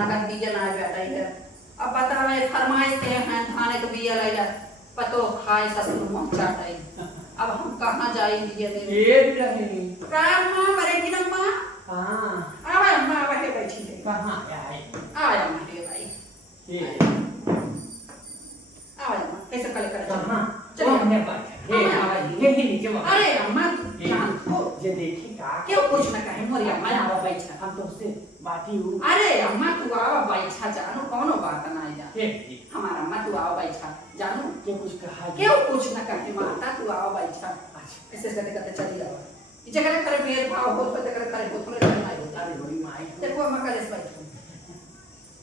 नगद बिया ना बेटा है। अब बतावे फरमाइश के हैं धाने के बिया ले पतो खाए ससुर मुंह चाटे। अब हम कहां जाए बिया ले ये रही काम मां बरेगी ना मां। हां आवे मां आवे बैठी है कहां आए आया मां रे भाई ये आवे मां कैसे कल कर कहां चलो हमने बात ये ही नीचे में अरे अम्मा जान को ये देखी का क्यों कुछ न कहे मोरी अम्मा आवा बैठा। हम तो उससे बाती हूं अरे अम्मा तू आवा बैठा जानो कोनो बात ना जा ये हमारा अम्मा तू आवा बैठा जानो क्या कुछ कहा क्यों कुछ न कहे माता तू आवा बैठा। अच्छा ऐसे कहते कहते चली जाओ ये जगह करे भेद भाव हो तो जगह करे हो थोड़े नहीं होता अरे बड़ी माई देखो अम्मा करे बैठो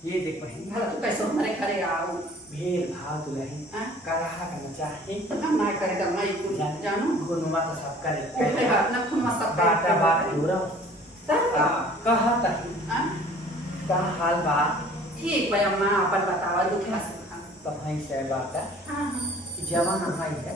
ये देख बहन भला तू कैसे हमारे घरे आओ भेद भाव दुल्हन कराहा करना चाहे हम ना करे तो मैं कुछ जानो गुनुमा तो सब करे पहले बात ना खून में सब बाटा बात हो रहा कहा तही हां का हाल बा ठीक भाई अम्मा अपन बतावा दुखा से तो भाई से बात है हां जवान भाई है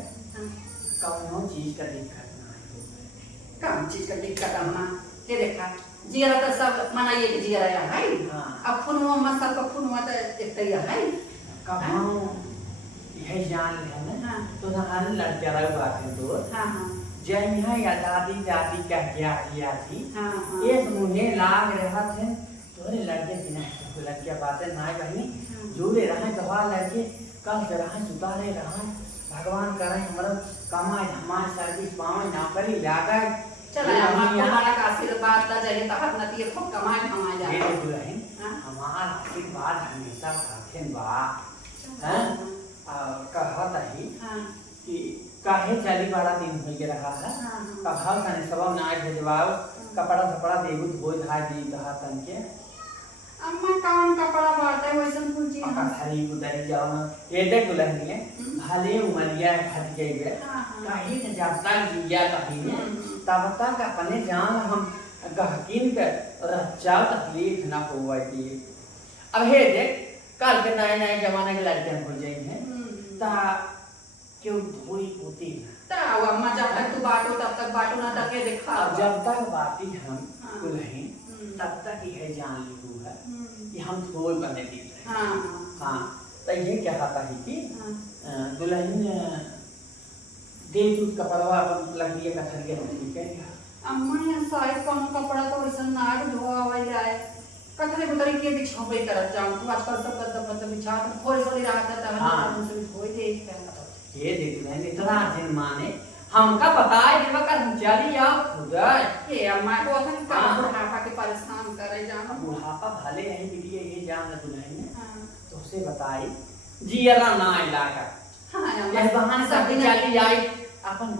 कौनो चीज का दिक्कत ना है काम चीज का दिक्कत अम्मा ये देखा जिया तो सब मनाइए कि जिया है हां अब खूनवा में सब का खूनवा तो एक तैया है कहां यह जान ले ना हां तो ना हर लड़के रहा बात है तो हां हां जय यहाँ या दादी दादी का क्या किया थी हां एक मुझे लाग रहा थे तोरे लड़के बिना तो लड़कियां बातें ना कहीं जुड़े रहे दवा लड़के कल से रहे सुतारे रहे भगवान करे हमारा कमाए हमारे सर्विस पावे ना करी लागा चला अम्मा तुम्हारा का आशीर्वाद ला जाए तो हाथ नती खूब कमाए कमाए जाए ये दुल्हन हमारा आशीर्वाद हमेशा साथे बा हैं कहत है हां कि काहे चाली वाला दिन हो के रहा है कहा कने सब ना भेजवाओ कपड़ा सपड़ा देबू धोई धा दी कहा तन के अम्मा कौन कपड़ा बात है वैसे कुछ चीज पका थारी उतारी जाओ ना ये देख दुल्हन है भाले उमरिया घट गई है काहे न जाता जिया कहीं ने तब तक अपने जान हम गहकिन के रचाओ तकलीफ ना होवती अब हे देख कल के नए नए जमाने के लड़के हो जाई हैं ता क्यों धोई होती है ताऊ अम्मा जब तक तू बाटो तब तक बाटो ना तक ये देखा अब जब तक बाती हम दुल्हन तब तक ये जान ली है कि हम थोड़ बने दी हां हां तो ये क्या कहता है कि दुल्हन दे तू कपड़वा लगी का थरिया ठीक है अम्मा ये सारे कौन कपड़ा तो वैसे ना धोआ हुआ जाए कथरे बुतरी के बिछावे करत जाऊं तू आजकल सब मतलब बिछा तो थोड़ी थोड़ी रात तक हम से धोई दे ये देख ले इतना दिन माने हमका बताए देवा कर हम चली आओ खुद ये अम्मा को था का बुढ़ापा के परेशान करे जानो बुढ़ापा भले यही बिटिया ये जान न दुल्हन ने तो उसे बताई जियरा ना इलाका हां ये बहाने सब चली आई अपन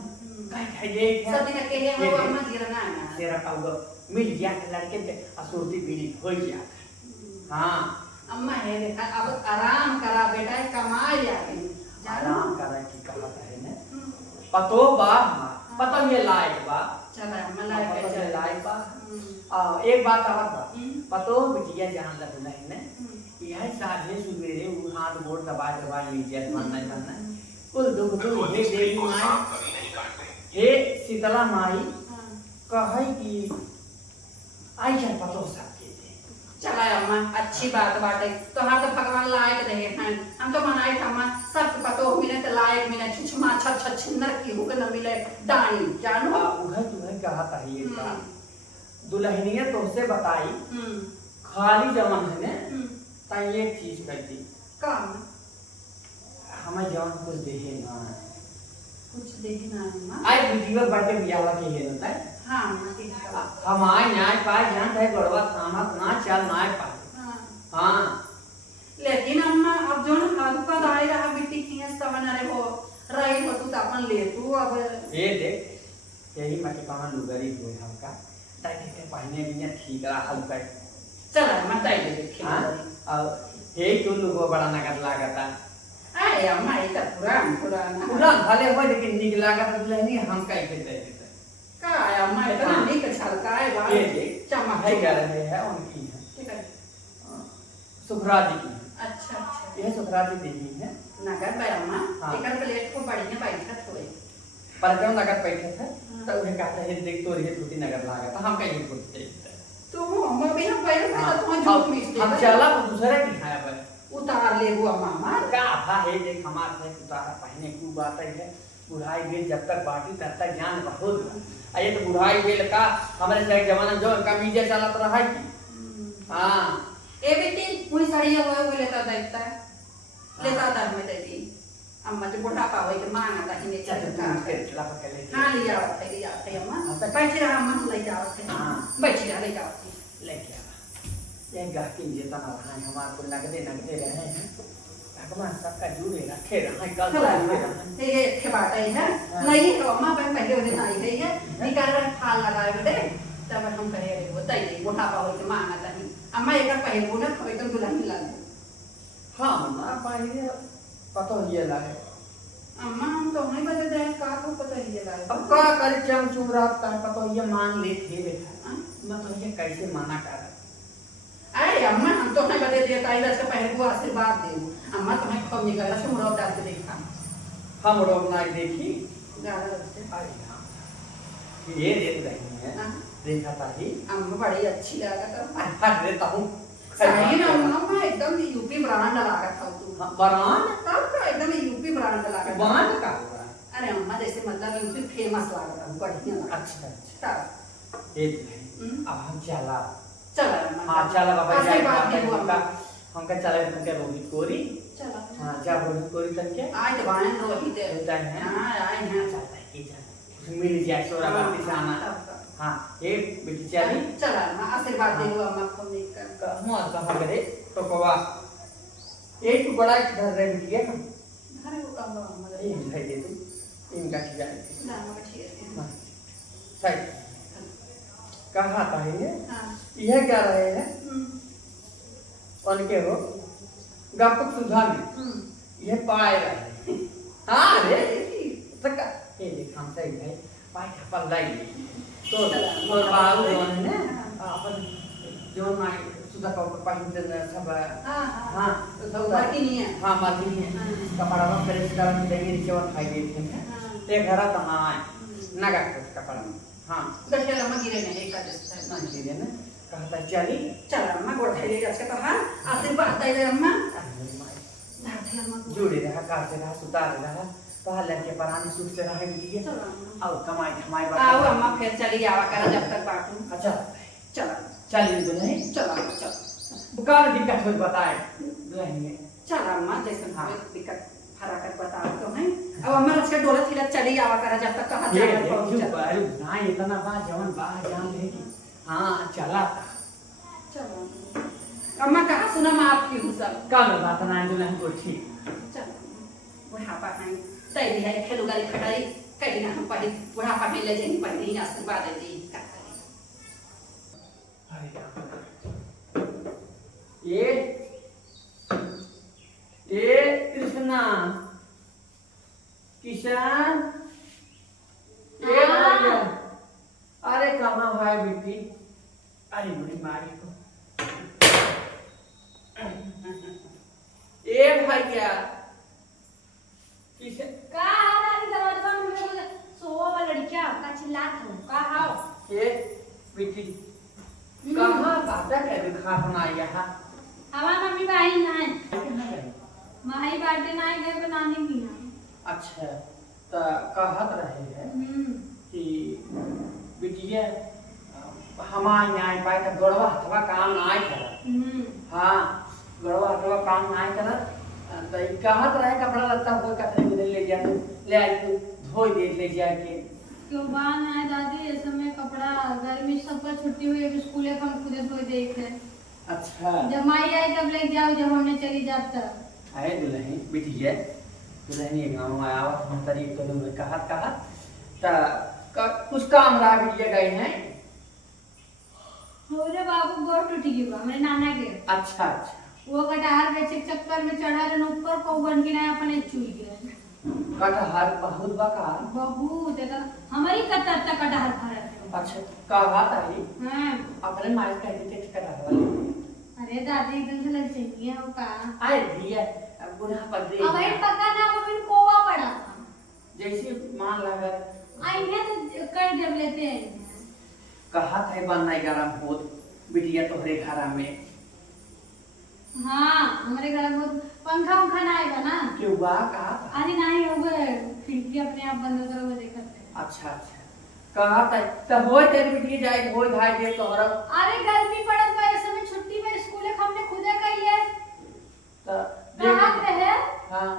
कह कह दे सब दिन के लिए वो अम्मा जियरा ना तेरा पाउडर मिल गया लड़के पे असुरती पीड़ी हो गया हां अम्मा है देखा अब आराम करा बेटा कमाए यार आराम करा की कहत है ने पतो बा पता ये लायक बा चला मलाई के चल लायक बा एक बात आवत बा पतो बिटिया जान लग नहीं ने यह साझे सुबेरे उ हाथ गोड़ दबा दबा लीजिए बनना कुल दुख तो हे देवी माई हे शीतला माई कहै कि आई चल पतो सब के चला अम्मा अच्छी बात बाटे तो हम तो भगवान लायक रहे हैं हम तो मनाए थे अम्मा सब पतो मिले तो लायक मिले छुछमा छ छिन्नर की हुक न मिले दानी जानो उहे तुम्हें कहता है ये बात दुल्हनिया तो से बताई खाली जमन है ने ता ये चीज करती काम हमें जवन कुछ देखे ना कुछ देखे ना अम्मा आई वीडियो बर्थडे बियाह के है ना हां अम्मा ठीक है हम आए न्याय पाए जान है गड़वा थाना ना चल न्याय पाए हां लेकिन अम्मा अब जो ना खादू का दाई रहा बिट्टी खींच तब न रे हो रही हो तू अपन ले तू अब ये देख यही मटे पावन लुगरी हुए हमका ताकि के पहने बिना ठीक रहा हल्का चला मैं ताई दे देखी हां अब ये तो लोगो बड़ा नगद लागता अरे अम्मा ये तो पुराना भले हो लेकिन निक लागत दुल्हनी हम कह के दे का अम्मा इतना निक छलका है बा चमक है कर रहे हैं उनकी है ठीक है सुखराज की अच्छा अच्छा ये सुखराज देवी है नगर पे अम्मा टिकट प्लेट को बढ़िया बैठा थोड़े पर नगर बैठे थे तो उन्हें कहते हैं देख तो ये छोटी नगर लागत हम कहीं छोटी तू अम्मा भी हम पहले पहले तो झूठ मीठ दे हम चला तो दूसरे की खाया पर उतार ले वो अम्मा हमार का आफा है देख हमार से उतारा पहने की बात है बुढ़ाई बेल जब तक बाटी तब तक ज्ञान बहुत अये तो बुढ़ाई बेल का हमारे से जमाना जो कमीज चलत रहा है हां ए बेटी कोई साड़ी वो लेता देता है लेता दर में देती अम्मा जो बुढ़ा पावे के मांगा था ही चल का चला पकड़ ले हां लिया थे अम्मा बैठ रहा अम्मा ले जाओ थे बैठ जा ले जाओ लेके आ ये गाकी जेता ना रहा हमार को नगदे रहे हैं भगवान सबका जुड़े रखे रहे कल ये बात है नहीं तो अम्मा पहले उन्हें नहीं गई है निकाल रहे फाल लगाए बेटे तब हम कहे रे वो तई बुढ़ा पावे के मांगा था अम्मा एक पहले वो ना खबे तो दुल्हन लग हां ना पहले पता ही लगे अम्मा हम तो नहीं बता दे का को पता ही लगे अब का करे चम चुम रात का पता ये मान ले थे बेटा मैं तो ये कैसे मना कर अरे अम्मा हम तो नहीं बता दिया ताई से पहले को आशीर्वाद दे अम्मा तुम्हें खूब निकला से मुड़ा डाल के देखा हम लोग ना देखी गाना से अरे हां ये देख रही है देखा था ही अम्मा बड़ी अच्छी लगा था हट देता हूं सही ना अम्मा एकदम यूपी ब्रांड लगा था तू ब्रांड तब एकदम यूपी ब्रांड लगा ब्रांड का अरे अम्मा जैसे मतलब यूपी फेमस लगा था बढ़िया लगा अच्छा अच्छा ये अब हम चला चला अम्मा हां चला बाबा ऐसे बात नहीं हुआ अम्मा हमका चला के रोहित कोरी चला हां जा रोहित कोरी तक के आज तो बाहर रोहित है होता है हां आए हैं चलता है कि मिल जाए सोरा बाती से आना हां ये बेटी चली चला अम्मा आशीर्वाद दे दो अम्मा को लेकर हम कहां करे तो कवा एक बड़ा घर रहे बिटिया ना घर को अम्मा ये दिखाई दे तू इनका ठीक है ना अम्मा ठीक है सही कहां था ये हां यह क्या रहे हैं उनके हो गपक सुधार में ये पाए रहे हां रे तक ये देख हम सही है पाए खपल लाई तो बाबू जोन ने अपन जोन में सुधा का पहिन सब हां तो सब बाकी नहीं है हां बाकी नहीं है कपड़ा में प्रेस करके देंगे नीचे और खाई देते हैं ते घर तना नगा कपड़ा में हां गठिया लम्मा गिरे नहीं एक का जैसा नहीं गिरे ना कहता चली चल अम्मा गोड़ खाई जा के तो हां आशीर्वाद दे दे अम्मा जुड़े रहा काटे रहा सुतार रहा पहले के परानी सुख से रहे बिटिया चलो और कमाई कमाई आओ अम्मा फिर चली जावा करा जब तक बाटू अच्छा चलो चलिए तो नहीं चलो चलो बुकार दिक्कत हो बताए रहेंगे चल अम्मा जैसे हमें दिक्कत फरा कर बताओ तो है अब अम्मा रच के डोला थिला चली जावा करा जब तक कहां ये जावा देखियो ना इतना बा जवन बा जान ले कि हां चला चलो अम्मा कहा सुना मैं आपकी हूं सब कल बात ना दुल्हन को ठीक चलो बुढ़ापा है तैयारी है खेलू गाली खटाई कहीं ना हम पढ़ी बुढ़ापा में ले जाएंगे पढ़ी आशीर्वाद दी का ये कृष्णा किशन ये भैया अरे कहाँ है बेटी अरे बड़ी मारी को ए भैया किशन का हाल दरवाजा में मुझे सोवा वाला लड़का का चिल्लात हो का हाउ ये बेटी कहाँ बाटा के दिखा बनाया है हमार मम्मी भाई ना है माई बाटे ना है गए बनाने की ना अच्छा तो कहत रहे हैं कि बिटिया हमारे यहाँ पाए तो गड़वा हथवा काम ना कर हाँ गड़वा हथवा काम ना कर तो कहत रहे कपड़ा लत्ता हो कपड़े में ले जा ले आ धो दे ले जाके क्यों बाहर ना है दादी इस समय कपड़ा गर्मी सबका छुट्टी हुई है स्कूल है हम खुद धो देख है अच्छा जब माई आई तब ले जाओ जब हमने चली जाता आए दुल्हन बिटिया दुल्हन ये गाँव आया हम तरीक तो लोग कहत तो कुछ काम रहा बिटिया गई है होरे बाबू गोड़ टूट गई बा मेरे नाना के अच्छा अच्छा वो कटहर बेचे के चक्कर में चढ़ा रहे ऊपर को बन के ना अपने चुई गए कटहर बहुत बका बहुत है हमारी कतर तक कटहर खा रहे अच्छा का बात आई हां अपने मार कह देते कटहर वाले अरे दादी एकदम से लग चाहिए हो का आए दिया बुढ़ा पर दे अब एक पका ना मम्मी कोवा पड़ा जैसे मान लगा आई है तो कर जब लेते हैं कहा था बनना 11 होत बिटिया तोहरे घर में हाँ हमारे घर में बहुत पंखा उंखा ना आएगा ना क्यों बा कहा था? अरे नहीं हो गए खिड़की अपने आप बंद होता हुआ देखते हैं। अच्छा अच्छा कहा था तब हो तेरी बिटिया जाए हो भाई दे तोहरा अरे गर्मी पड़त बा ऐसे में छुट्टी में स्कूल हमने खुदे कही है तो कहाँ रहे हाँ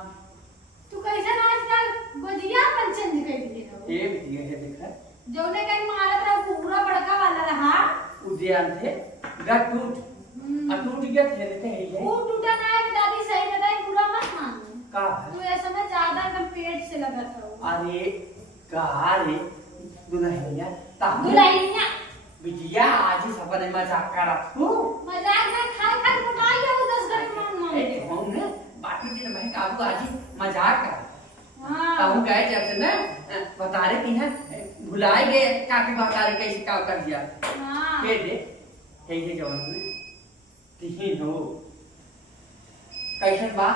तू कैसे ना आजकल बजिया पंचन दिखाई दिए हो ये बिटिया है देखा जोने कहीं मारत रहा पूरा बड़का वाला रहा उद्यान थे गट टूट टूट गया थे लेते हैं ये वो टूटा ना है दादी सही बताई पूरा मत मान का तू ऐसे में ज्यादा एकदम पेट से लगा था अरे कहा रे दुल्हनिया ताऊ बुलाइया बिटिया आज ही सपने मजाक कर तू मजाक ना खाए खाए बुलाई है 10 घंटे ए हम ने बाकी दिन में काबू आज ही मजाक कर हां ताऊ गए जब से ना बता रहे कि ना भुलाए गए काफी बता रहे कैसे काम कर दिया हां के दे के जवान ने तीन हो कैसे बा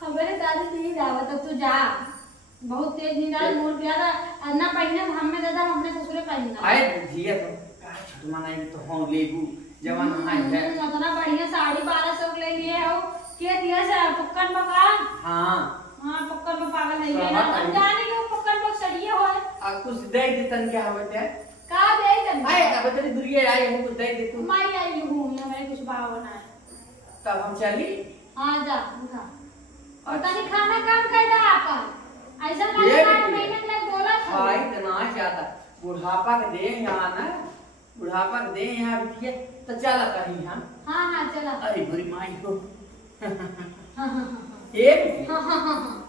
हमारे दादी नहीं जावत अब तो जा बहुत तेज नींद आ मोर गया था अन्ना पहिने हमें दादा हमने ससुरे पहिना आए जिया तो का छुट मनाई तो हम लेबू जवान हाय है इतना बढ़िया 1250 ले लिए हो के दिया से पक्कन बका हां हां पक्कन में पागल नहीं है ना जाने के पक्कन में सड़िए हो आ कुछ दे दे तन क्या होते का दे तन आए अब तेरी दुरिया आई है कुछ दे दे तू मैं आई हूं हमें कुछ भाव ना तब हम चली हां जा उठा और तनी खाना काम कर दा अपन ऐसा लगे ये ना भी महीने में बोला था हाय इतना ज्यादा बुढ़ापा के दे यहाँ ना बुढ़ापा के दे यहाँ बिटिया तो चला कहीं हम हां हां चला अरे बुरी माई को हां हां ये हां हां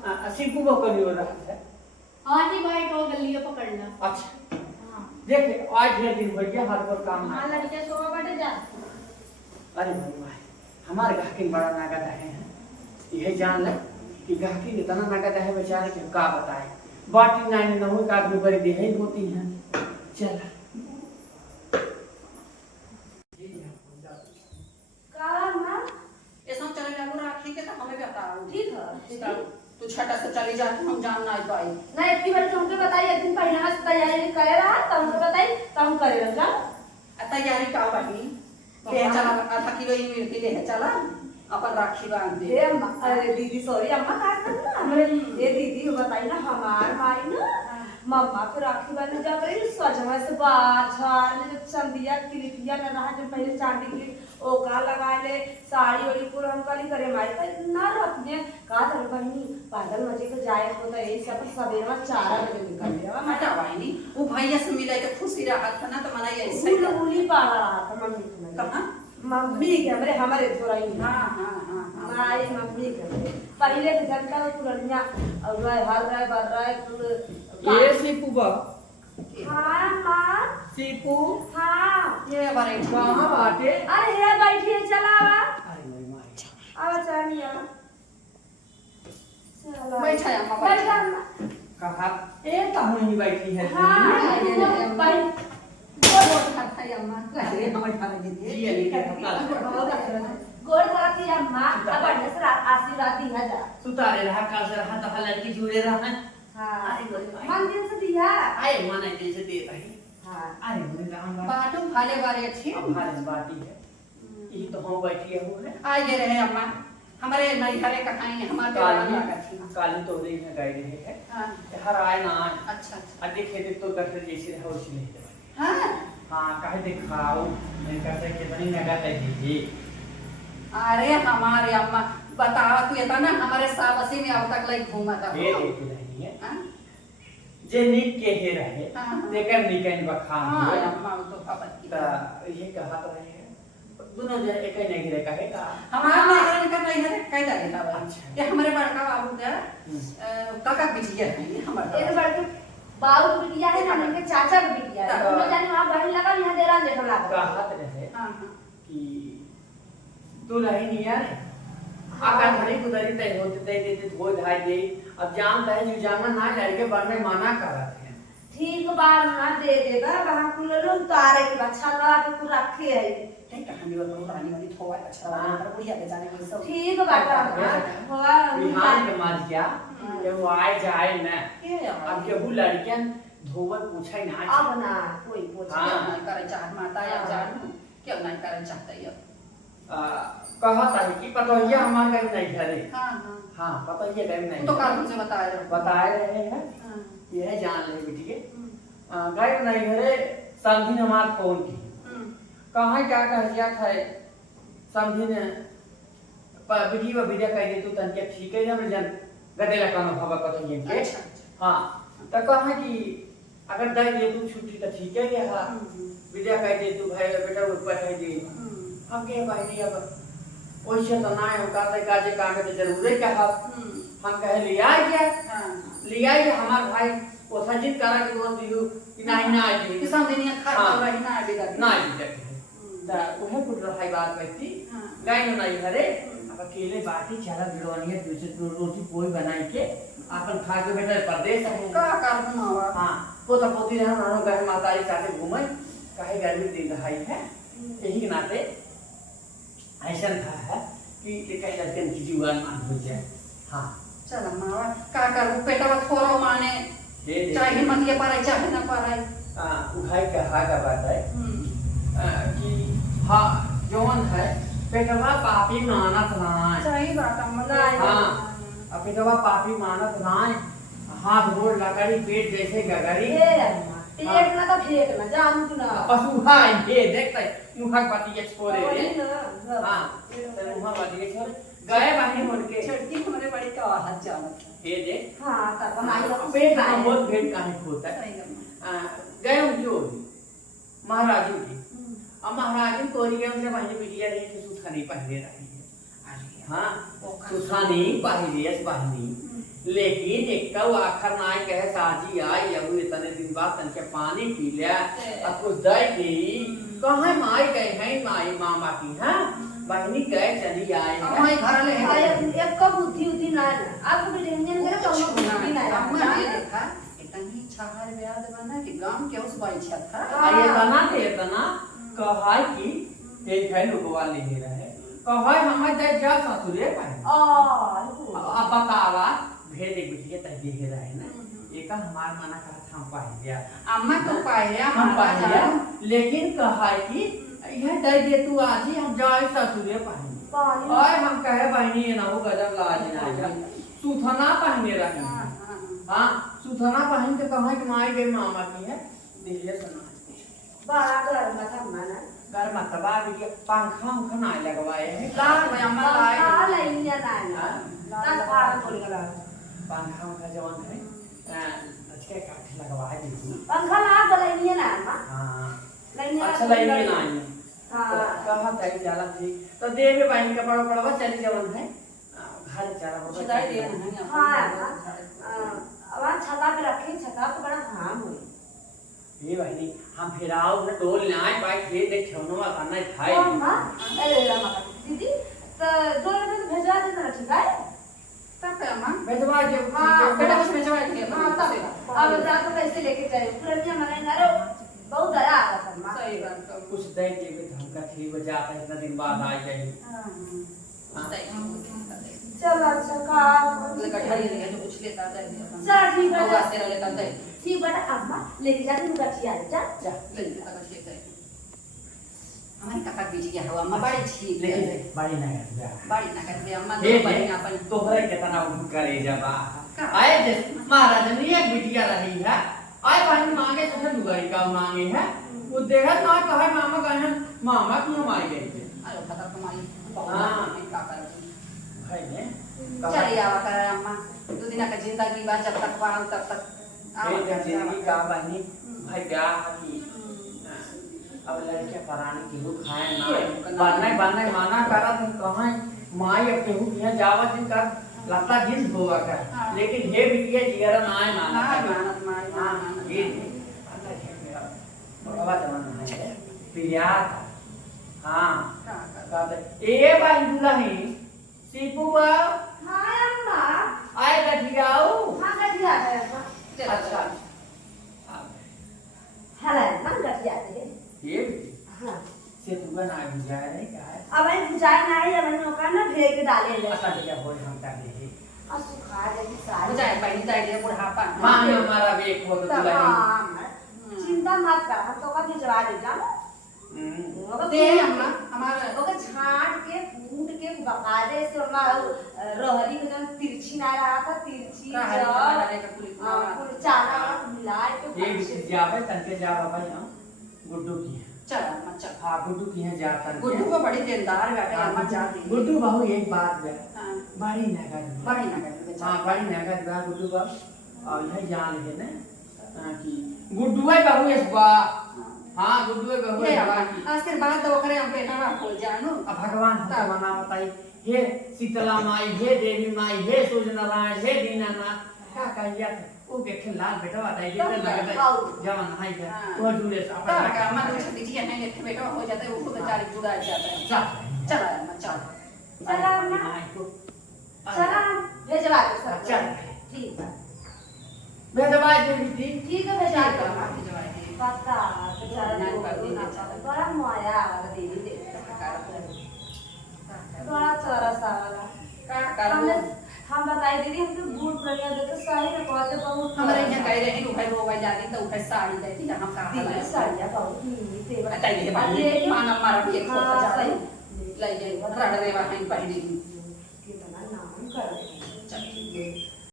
हां सिंकू को कभी हो रहा है हां ही भाई को गलियों पकड़ना अच्छा हां देख आज ये दिन हो गया हर कोई काम हां ना लड़के सोवा बैठे जा अरे बुरी माई हमारे गाहकिन बड़ा नागत है यह जान ले कि गाहकिन इतना नागत है बेचारे के का बताए बाटी नाइन न हो आदमी बड़ी देह होती है चल का ना ऐसा चले जाओ राखी के तो हमें भी बताओ ठीक है तू छटा से चली जा हम जान ना पाई ना इतनी बार तुमको बताई एक दिन पहले से तैयारी करे रहा तब हमको बताई तब हम करे रहा तैयारी का बहनी ले चला आधा किलो ही मिर्ची ले चला अपन राखी बांध दे ए अम्मा अरे दीदी सॉरी अम्मा का करना हमरे ये दीदी बताई ना हमार भाई ना मम्मा को राखी बांधने जा रही सजवा से बात छाड़ में जो चंदिया क्लिपिया न रहा जो पहले चांदी की ओका लगा ले साड़ी ओड़ी पूरा हम कली करे माई का ना रहती है का तर बहनी पैदल मजे को जाए होता है सब सवेरे 4 बजे निकल गया हटा बहनी वो भैया से मिले तो खुशी रहा था ना तो मना ये ऐसे उली उली पाला रहा था मम्मी कहां मम्मी के हमारे थोड़ा ही हां हां हां हमारी मम्मी के पहले के जनता पुरनिया और हर राय बर राय ये सीपू बा हाँ माँ सीपू हाँ ये बारे कहां बाटे अरे ये बैठी है चला आवा अरे मेरी माई आवा चानी आवा चला बैठा अम्मा बैठा बैठा कहा ए कहूं ही बैठी है हाँ ये ये बैठ गोड़ खाता है अम्मा अरे हम खा ले जी दीजिए अली के हफ्ता गोड़ धरती अम्मा अब बढ़ने से आशीर्वाद दिया जा सुतारे रहा काल से रहा तो लड़की जुड़े रहा हाँ अरे मेरी माई मन दिन से दिया आए मन ऐसे से दे रही हाँ अरे मेरे राम बात बाटू खाले बारे अच्छी अब हमारे बाटी है ये तो हम बैठी है आगे रहे अम्मा हमारे नैहरे कहानी हमारे काली लागत थी काली तो रे में गए रहे है हां हर आए ना अच्छा अच्छा आ देखे तो गठर जैसे रहो उसने हां हां कहे दिखाओ मैं कहते कितनी नगद है जी अरे हमारे अम्मा बतावा तू ये ना हमारे सावसी में अब तक लाइक घूमा था ये देख रही है हां जे नीक के हे रहे हाँ। लेकर निकन बखान हां हुए अम्मा वो तो अपन की त ये कहा तो रहे हैं दोनों जे एक ही नहीं गिरे कहे का हमारे नैहरे का नैहरे कह जाए था अच्छा। ये हमारे बड़का बाबू का काका बिटिया है ये हमारे तो बड़के बाबू की बिटिया है ना उनके चाचा की बिटिया है दोनों जाने वहां बहन लगा यहां देरा देखा लगा कहत रहे हां हां कि तू रही नहीं यार आका धड़ी गुदरी तय होते तय देते धो धाय दे अब जानता है जो जाना ना लड़के बनने मना करत है ठीक बार ना दे देगा वहां कुल लोग उतारे के अच्छा लगा के पूरा रखे है ठीक कहानी वाला रानी वाली थोड़ा अच्छा वाला पर बुढ़िया के जाने में सब ठीक बाटा हुआ बिहान के मार क्या ये वो आए जाए ना के अब केहू लड़कियन धोवत पूछे ना अब ना कोई पूछे हाँ। क्यों नहीं करे चाहत माता या जानू क्यों नहीं करे चाहते अब कहता है कि पतोहिया हमारे घर नहीं घरे हाँ हाँ हाँ पतोहिया घर नहीं तो काल मुझे बताया बताए रहे हैं हाँ यह जान ले बेटी के घर नहीं घरे समझी ने हमार फोन की कहाँ क्या कह दिया था समझी ने बेटी व विद्या कह दे तू तन के ठीक है जब जन गदेला कानो भवा पतोहिया के अच्छा हाँ तो कहा कि अगर दे दे तू छुट्टी तो ठीक है ये हाँ विद्या कह दे तू भाई बेटा ऊपर है दे हम के भाई नहीं अब ओइसे तो ना हम काजे काजे काम के जरूर है क्या हम कहे लिया क्या लिया ही हमार भाई वो सजित करा के दोस्त दियो कि नहीं ना आई किसान दुनिया खा रही ना अभी तक ना आई तक ता उहे कुछ रहाई बात बैठी गाय न नहीं हरे अब अकेले बाटी चला गिरवानी है दूसरे रोटी कोई बनाई के अपन खा के बेटा परदेश है का कर मावा हां पोता पोती रहन रहन गए माताजी साथे घूमे काहे गर्मी दिन रहाई है यही के नाते ऐसा था है कि कई लड़के की जीवन मान हो जाए हाँ चल मावा का कर पेटवा थोरो माने चाहे मन के पारे चाहे ना पारे उठाई का हा का बात है कि हाँ जौन है पेटवा पापी मानत नाय सही बात अम्मा हाँ अब पेटवा पापी मानत नाय हाथ गोड़ लकड़ी पेट जैसे गगरी एक ना तो फेंक ना जान तू ना पशु हाय ये देखते मुखक पाती ये छोरे रे ना हाँ तो मुखक पाती ये छोरे गए बाहर मुड़ के छोटी हमारे बड़ी का हाथ जानत ये देख हां तब हमारी पेट का बहुत पेट काहे होता है सही गम्मा गए हम जो महाराजू की अब महाराजू कोरी गए उनसे पहले बिटिया रही कि सुथानी पहले रही है हाँ सुथानी पहले है पहली लेकिन एक तो आखर ना कहे साजी आई अब इतने दिन बाद तन के पानी पी लिया अब कुछ दई दी कहाँ माई गए हैं माई मामा की हाँ बहनी गए चली आए हैं हमारे घर ले एक का बुद्धि उद्धि ना आपको भी टेंशन करे तो बुद्धि ना अम्मा ये देखा इतनी छाहर ब्याज बना कि गांव के उस बाई छा था ये तना कहाई की एक है लोगवा ले रहे कहाई हमारे जाए जा ससुरे पाए अब बतावा भेड़ एक बिटिया तक देख रहा है ना एक हमार मना कहा था हम पाई दिया अम्मा तो पाया हम पाई दिया लेकिन कहाई की यह दे दे तू आज ही हम जाए ससुरे पाएंगे और हम कहे बहनी ये ना हो गजब लाज ना जा सुथना पहने रहे हाँ सुथना पहन के कहा कि माई गई मामा की है दिल्ली सुना बड़ा घर में था माना घर में तबा भी पंखा उखा ना लगवाए हैं लाल में अम्मा लाए का लाइन ना ना तब पार बोल गया पंखा उखा जवान है अच्छे काठ लगवाए दी पंखा ला लाइन ना अम्मा हाँ लाइन अच्छा लाइन में ना आई हां कहा तई जाला थी तो देव में बहन का बड़ा बड़ा चली जवान है घर चला हो सुधाई दे नहीं हां अब छता पे रखे छता तो बड़ा घाम हुई ये बहनी हम फिर आओ ना टोल ना आए पाए खेत देख छवनो वा करना खाए अम्मा अरे रामा दीदी तो दो रुपए भेजवा देना ठीक है तब अम्मा भेजवा के बेटा कुछ भेजवा के हां तब अब जा तो कैसे लेके जाए पुरनिया मने ना रो बहुत डरा आ रहा अम्मा सही बात तो कुछ दे के हम का थी बजा पे इतना दिन बाद आ जाए चल अच्छा का गठरी ले तो कुछ लेता दे चल ठीक है बस तेरा लेता दे ठीक बेटा अम्मा लेके जा तू गठिया जा जा ले लेता का शेख है हमारी काका बीच गया हुआ अम्मा बड़ी छी लेकिन बड़ी ना कर बड़ी ना कर दे अम्मा ये दो बड़ी अपन तोहरे कितना करे जब आए जे महाराज ने एक बिटिया रही है आए बहन मांगे तो लुगाई का मांगे है वो देखा ना कहे मामा कहे मामा क्यों मार गई थे अरे पता तुम्हारी हाँ। का कर भाई ने चली आवा कर अम्मा दो दिन का जिंदगी बा जब तक पाल तब तक ये जिंदगी का बहनी भाई क्या की अब लड़के परानी की हो खाए ना बनने माना करा तुम कहां माई अब केहू किया जावा दिन का लगता दिन होगा कर लेकिन हे बिटिया जिगर ना आए माना हां ये अल्लाह के मेरा बड़ा जमाना है प्रिया हां कहते ए बांधुला ही सीपुआ हां अम्मा आए गठियाओ हां गठिया है अच्छा हला ना गठिया है ये हां से तू बना बुझाए नहीं क्या है अब ये बुझाई ना है अब मैंने ओका ना भेज के डाले ले अच्छा क्या बोल हम कर दे अब सुखा जाएगी हो सारी जाए बहनी दाई दे बुढ़ापा में। मां हमारा वेक हो तो दुल्हन चिंता मत कर हम तो का भिजवा दे जाना दे अम्मा हमारा ओके छाट के कूट के बकायदे से रहरी के जन तिरछी ना रहा था तिरछी रहरी जब का डाले का पूरी पूरी चाना मिलाए के एक जावे तनके जावा भाई हम गुड्डू की है चल अम्मा चल। हां गुड्डू की है जाता गुड्डू को बड़ी देनदार बैठे अम्मा जा दी। गुड्डू बाबू एक बात है हां बड़ी नगद बड़ी ना कर बेचारा। हां बड़ी नगद बा गुड्डू बाबू और यह जान है ना कि गुड्डू है बाबू इस बा हां गुड्डू है बाबू ले आवा आशीर्वाद दो करे हम बेटा हो जानू। अब भगवान हमको मना बताई हे शीतला माई हे देवी माई हे सूर्य नारायण हे दीनानाथ क्या कहिया ओ देखे लाल बेटा बताई ये लगता है जवान हाई है वो जुड़े से का का अम्मा तो छती जी है ने बेटा हो जाता है वो बेचारी जुड़ा जाता है। चल चल अम्मा चल। चला अम्मा चला भेजवा दे सब चल ठीक है भेजवा दे बेटी ठीक है भेजवा दे अम्मा की जवाई दे। पता बेचारा बड़ा माया वाला दीदी दे बड़ा चरसा वाला का कर हमने हम बताई दीदी हमके गुड़ प्रनिया देके सही में कहते बहुत हमारे यहाँ कह रहे हैं कि उठे रोवा जाती तो उठे साड़ी देती हम कहां दीदी लाए साड़ियां बहुत नीली तेवर बताइए भाई माना मारा भी एक होता जा रही ले जाए रड़ देवा है पहली